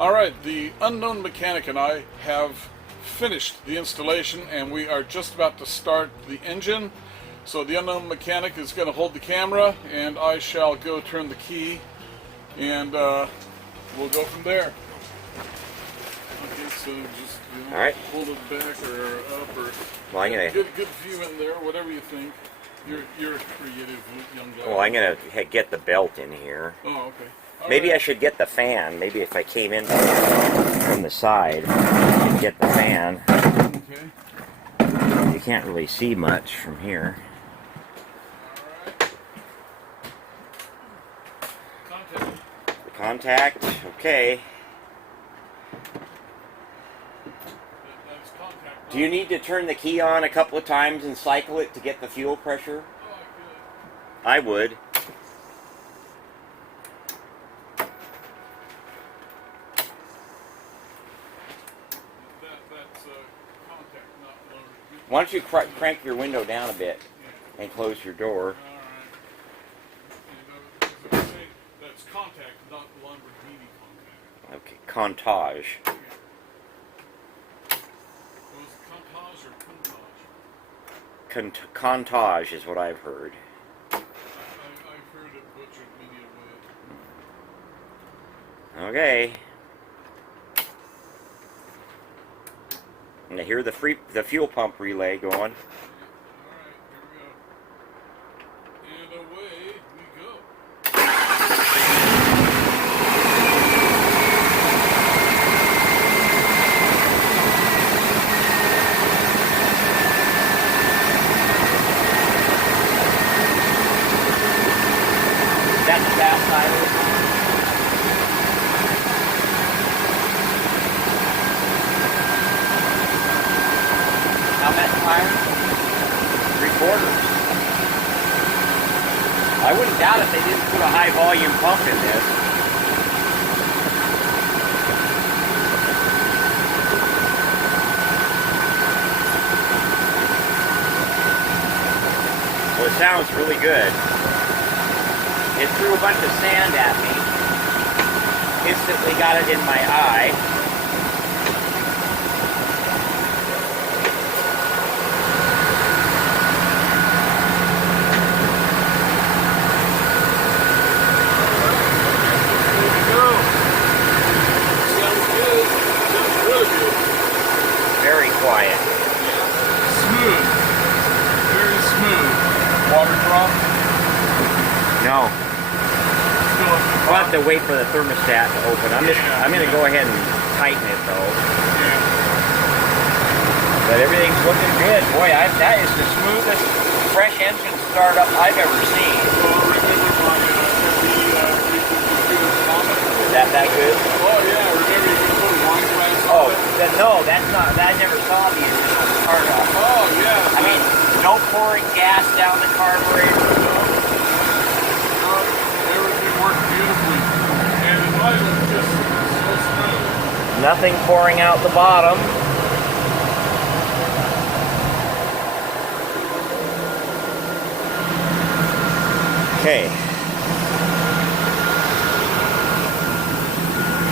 Alright, the unknown mechanic and I have finished the installation and we are just about to start the engine. So the unknown mechanic is going to hold the camera and I shall go turn the key and we'll go from there. Okay, so just all right. Hold it back or up or well, I'm gonna good view in there, whatever you think. You're a creative young guy. Well, I'm gonna get the belt in here. Oh, okay. Maybe I should get the fan. Maybe if I came in from the side, I could get the fan. Okay. You can't really see much from here. Alright. Contact. Okay. That's contact. Do you need to turn the key on a couple of times and cycle it to get the fuel pressure? Oh, I could. I would. Why don't you crank your window down a bit and close your door? Alright. That's contact, not Lamborghini contact. Okay, contage. Yeah. Was it contage or contage? Contage is what I've heard. I've heard it butchered many a way. Okay. And I hear the fuel pump relay going. Alright, here we go. And away we go. That's the fast side. How much fire? 3/4. I wouldn't doubt if they didn't put a high volume pump in this. Well, it sounds really good. It threw a bunch of sand at me. Instantly got it in my eye. Very quiet. Smooth. Very smooth. Water drop? No. We'll have to wait for the thermostat to open. I'm gonna go ahead and tighten it though. Yeah. But everything's looking good. Boy, that is the smoothest fresh engine startup I've ever seen. Well, remember my F-250 Is that good? Oh yeah, remember you can put wine glass on Oh, it? no, that's not. I never saw the original startup. Oh yeah. I mean, no pouring gas down the carburetor. Everything worked beautifully. And the body was just so smooth. Nothing pouring out the bottom. Okay.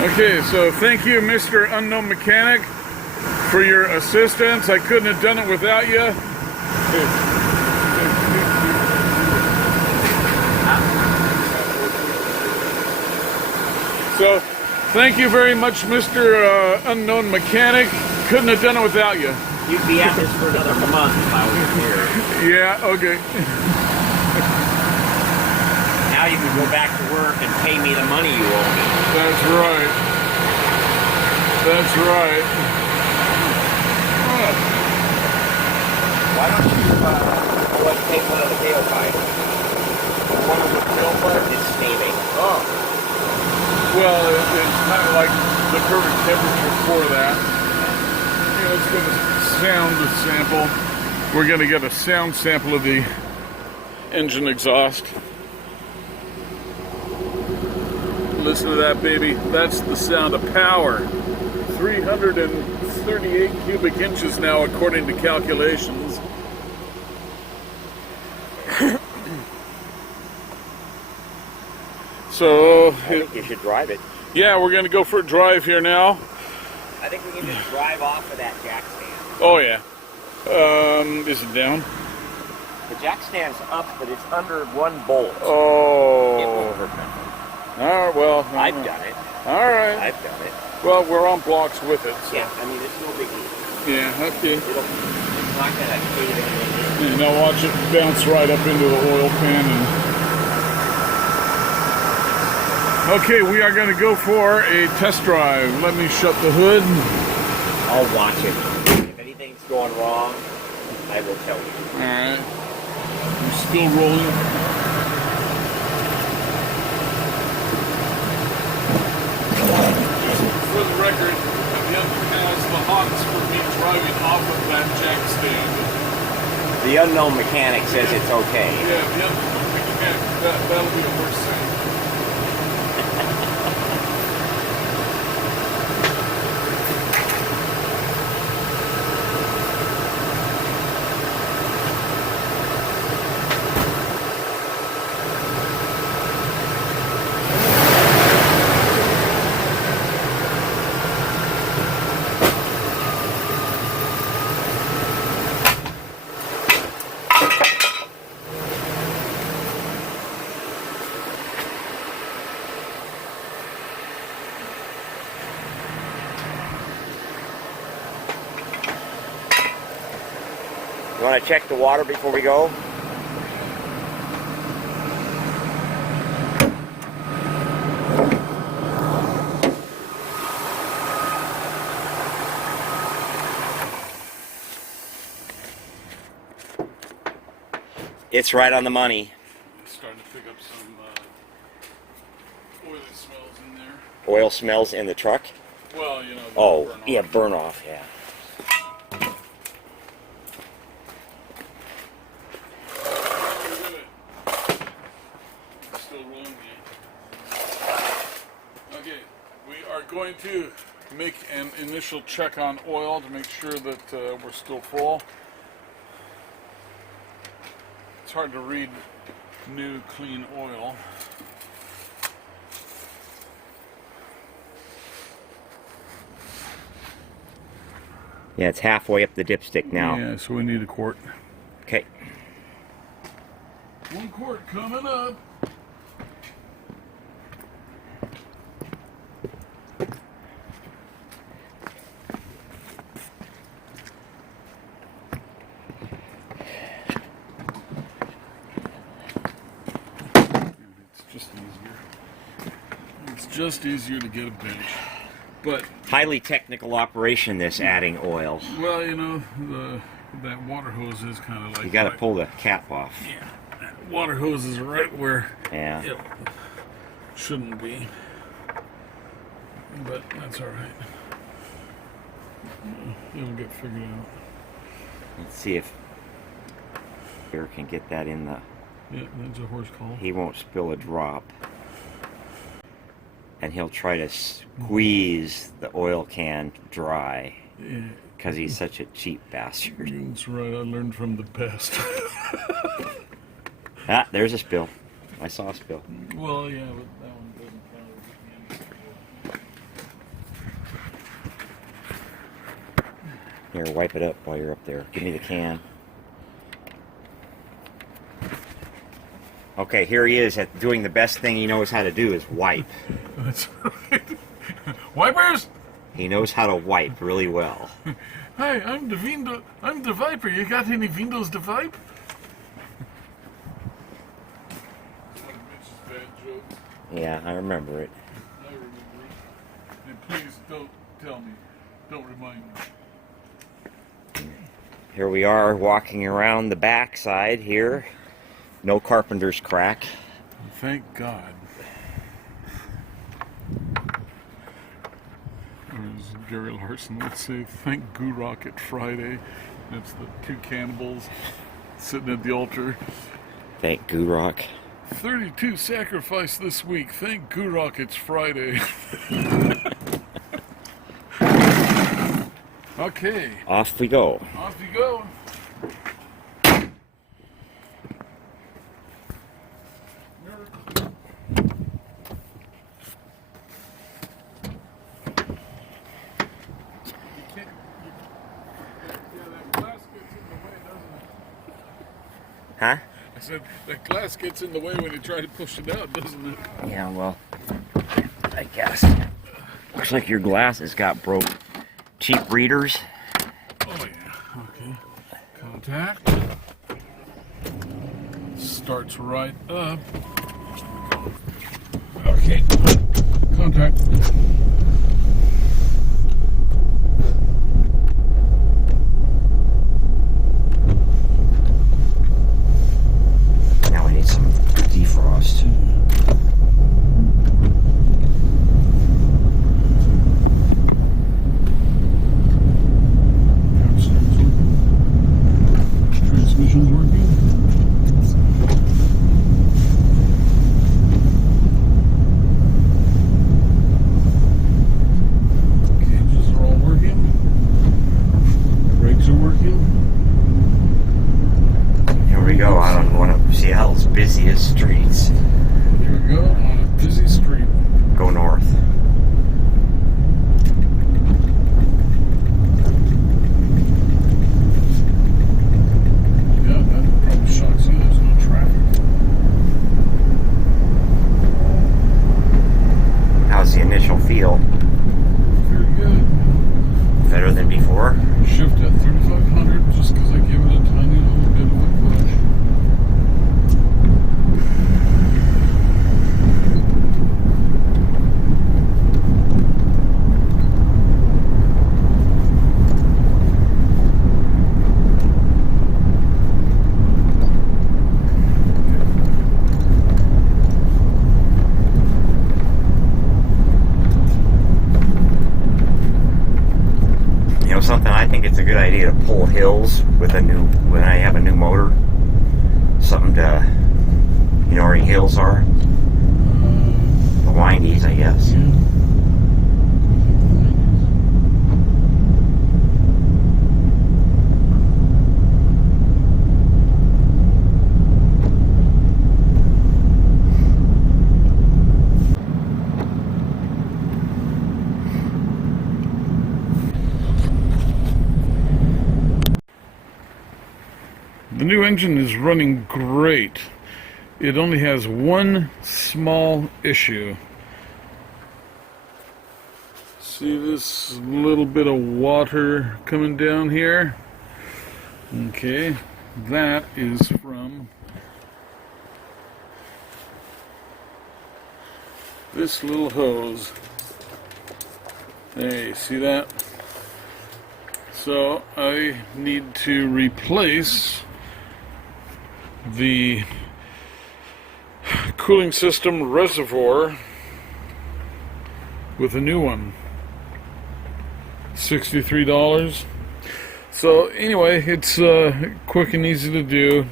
Okay, so thank you, Mr. Unknown Mechanic, for your assistance. I couldn't have done it without you. So, thank you very much, Mr. Unknown Mechanic. Couldn't have done it without you. You'd be at this for another month if I was here. Yeah, okay. Now you can go back to work and pay me the money you owe me. That's right. That's right. Why don't you take one of the tailpipes? One of the tailpipes is steaming. Oh. Well, it's kind of like the perfect temperature for that. Yeah, let's get a sound sample. We're going to get a sound sample of the engine exhaust. Listen to that, baby. That's the sound of power. 338 cubic inches now, according to calculations. So I think you should drive it. Yeah, we're going to go for a drive here now. I think we can just drive off of that jack stand. Oh, yeah. Is it down? The jack stand's up, but it's under one bolt. Oh. It won't hurt nothing. All right, well. I've done it. All right. I've done it. Well, we're on blocks with it. So. Yeah, I mean, it's no biggie. Yeah, okay. It's not going to cave anything in. Yeah, now watch it bounce right up into the oil pan. Okay, we are going to go for a test drive. Let me shut the hood. I'll watch it. If anything's going wrong, I will tell you. All right. We're still rolling. For the record, the engine has the hots for me driving off of that jack stand. The unknown mechanic says it's okay. Yeah, the unknown mechanic, that'll be a worse thing. You want to check the water before we go? It's right on the money. It's starting to pick up some oily smells in there. Oil smells in the truck? Well, you know. Oh, burn off. yeah, burn off, yeah. Still rolling, yeah. Okay, we are going to make an initial check on oil to make sure that we're still full. It's hard to read new clean oil. Yeah, it's halfway up the dipstick now. Yeah, so we need a quart. Okay. 1 quart coming up. It's just easier to get a bench. But Highly technical operation, this adding oil. well, you know, that water hose is kind of like You got to pull the cap off. Yeah, water hose is right where Yeah. it shouldn't be, but that's all right. It'll get figured out. Let's see if Eric can get that in the... Yeah, that's a horse call. He won't spill a drop. And he'll try to squeeze the oil can dry. Yeah, Because he's such a cheap bastard. that's right. I learned from the best. Ah, there's a spill. I saw a spill. Well, yeah, but that one doesn't count. Here, wipe it up while you're up there. Give me the can. Okay, here he is at doing the best thing he knows how to do is wipe. That's right. Wipers. He knows how to wipe really well. Hi, I'm the Viper. You got any Windows to Vipe? Yeah, I remember it. I remember it. And please don't tell me. Don't remind me. Here we are walking around the backside here. No carpenter's crack. Thank God. Or as Gary Larson would say, thank Goo Rocket Friday. That's the two cannibals sitting at the altar. Thank Goo-Rock. 32 sacrificed this week. Thank Goo Rock it's Friday. Okay. Off we go. Off you go. Huh? I said, that glass gets in the way when you try to push it out, doesn't it? Yeah, well, I guess. Looks like your glasses got broke. Cheap readers. Oh yeah, okay. Contact. Starts right up. Okay. Contact. Now we need some defrost. Transmission's working. Cages are all working. Brakes are working. Here we go out on one of Seattle's busiest streets. Here we go on a busy street. Go north. Yeah, that probably shocks you. There's no traffic. How's the initial feel? Very good. Better than before? Shift at 3,500 just because I gave it a tiny little bit of a push. You know something, I think it's a good idea to pull hills with when I have a new motor. Something to, you know where your hills are? The windies, I guess. The new engine is running great. It only has one small issue. See this little bit of water coming down here? Okay, that is from this little hose. Hey, see that? So I need to replace the cooling system reservoir with a new one. $63. So anyway, it's quick and easy to do.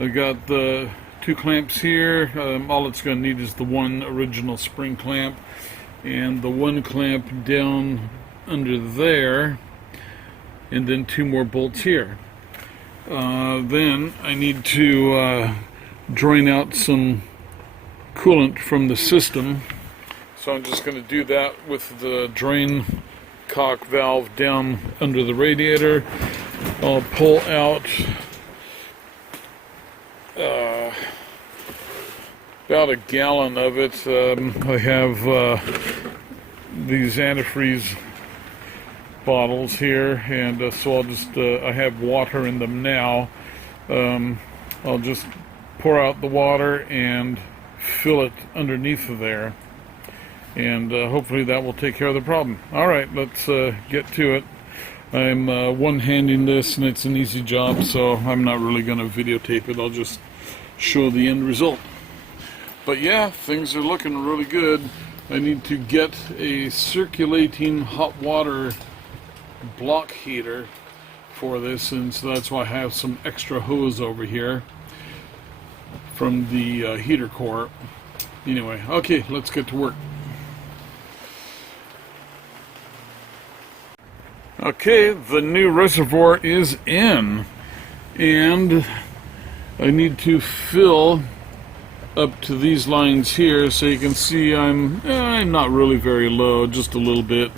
I got the two clamps here. All it's going to need is the one original spring clamp and the one clamp down under there, and then two more bolts here. Then I need to drain out some coolant from the system, so I'm just going to do that with the drain cock valve down under the radiator. I'll pull out about a gallon of it. I have these antifreeze bottles here, and so I'll just I have water in them now. I'll just pour out the water and fill it underneath of there, and hopefully that will take care of the problem. Alright, let's get to it. I'm one-handing this, and it's an easy job, so I'm not really going to videotape it. I'll just show the end result. But yeah, things are looking really good. I need to get a circulating hot water block heater for this, and so that's why I have some extra hose over here from the heater core. Anyway, okay, let's get to work. Okay, the new reservoir is in, and I need to fill up to these lines here, so you can see I'm not really very low, just a little bit.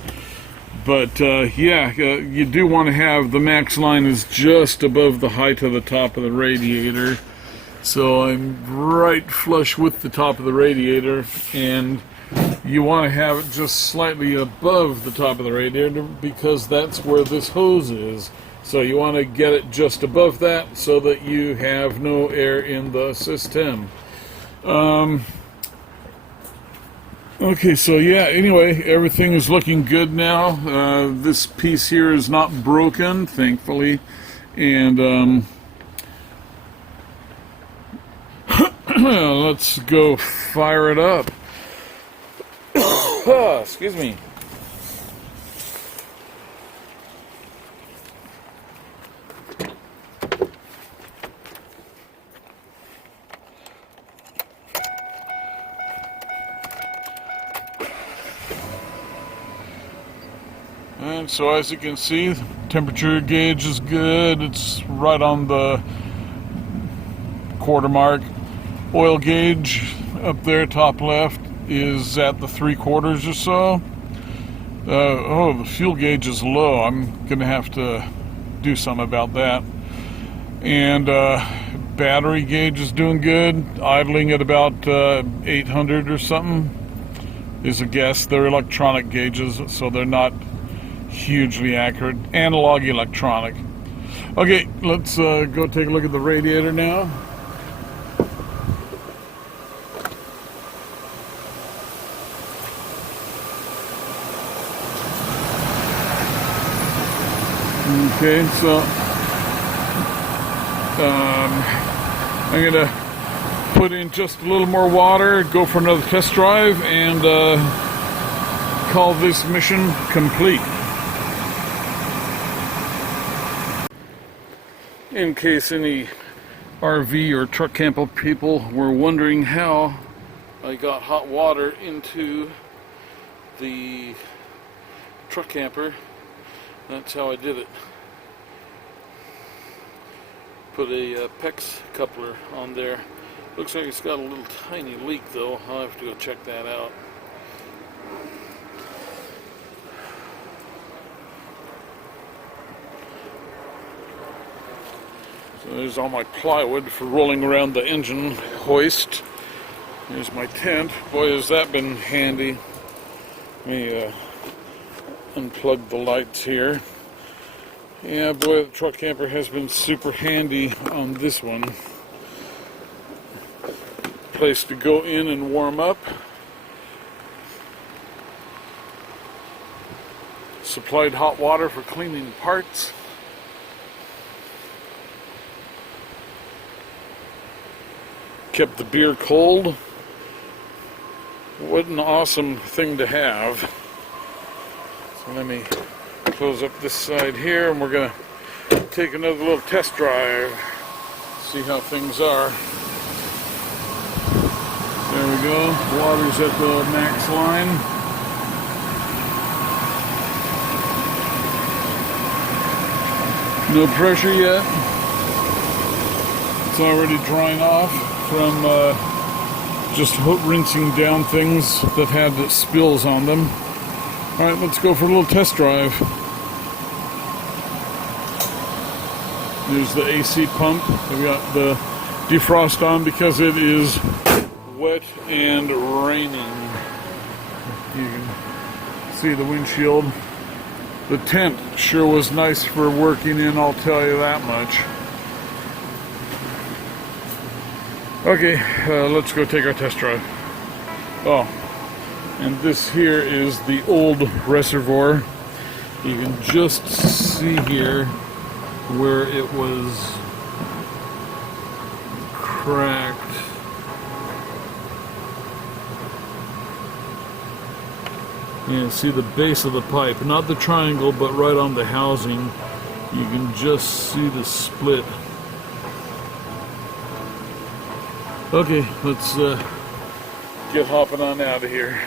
But yeah, you do want to have the max line is just above the height of the top of the radiator. So I'm right flush with the top of the radiator, and you want to have it just slightly above the top of the radiator because that's where this hose is. So you want to get it just above that so that you have no air in the system. Okay, so yeah, anyway, everything is looking good now. This piece here is not broken, thankfully. And let's go fire it up. Excuse me. And so as you can see, the temperature gauge is good. It's right on the quarter mark. Oil gauge up there, top left, is at the 3/4 or so. Oh, the fuel gauge is low. I'm gonna have to do something about that. And battery gauge is doing good, idling at about 800 or something is a guess. They're electronic gauges, so they're not hugely accurate. Analog electronic. Okay, let's go take a look at the radiator now. Okay, so I'm gonna put in just a little more water, go for another test drive, and call this mission complete. In case any RV or truck camper people were wondering how I got hot water into the truck camper, that's how I did it. Put a PEX coupler on there. Looks like it's got a little tiny leak though. I'll have to go check that out. So there's all my plywood for rolling around the engine hoist. There's my tent. Boy, has that been handy. Let me unplug the lights here. Yeah, boy, the truck camper has been super handy on this one. Place to go in and warm up. Supplied hot water for cleaning parts. Kept the beer cold. What an awesome thing to have. So let me close up this side here, and we're going to take another little test drive, see how things are. There we go. Water's at the max line. No pressure yet. It's already drying off from just rinsing down things that had spills on them. Alright, let's go for a little test drive. There's the AC pump. We got the defrost on because it is wet and raining. You can see the windshield. The tent sure was nice for working in, I'll tell you that much. Okay, let's go take our test drive. Oh, and this here is the old reservoir. You can just see here where it was cracked. You can see the base of the pipe, not the triangle, but right on the housing. You can just see the split. Okay, let's get hopping on out of here.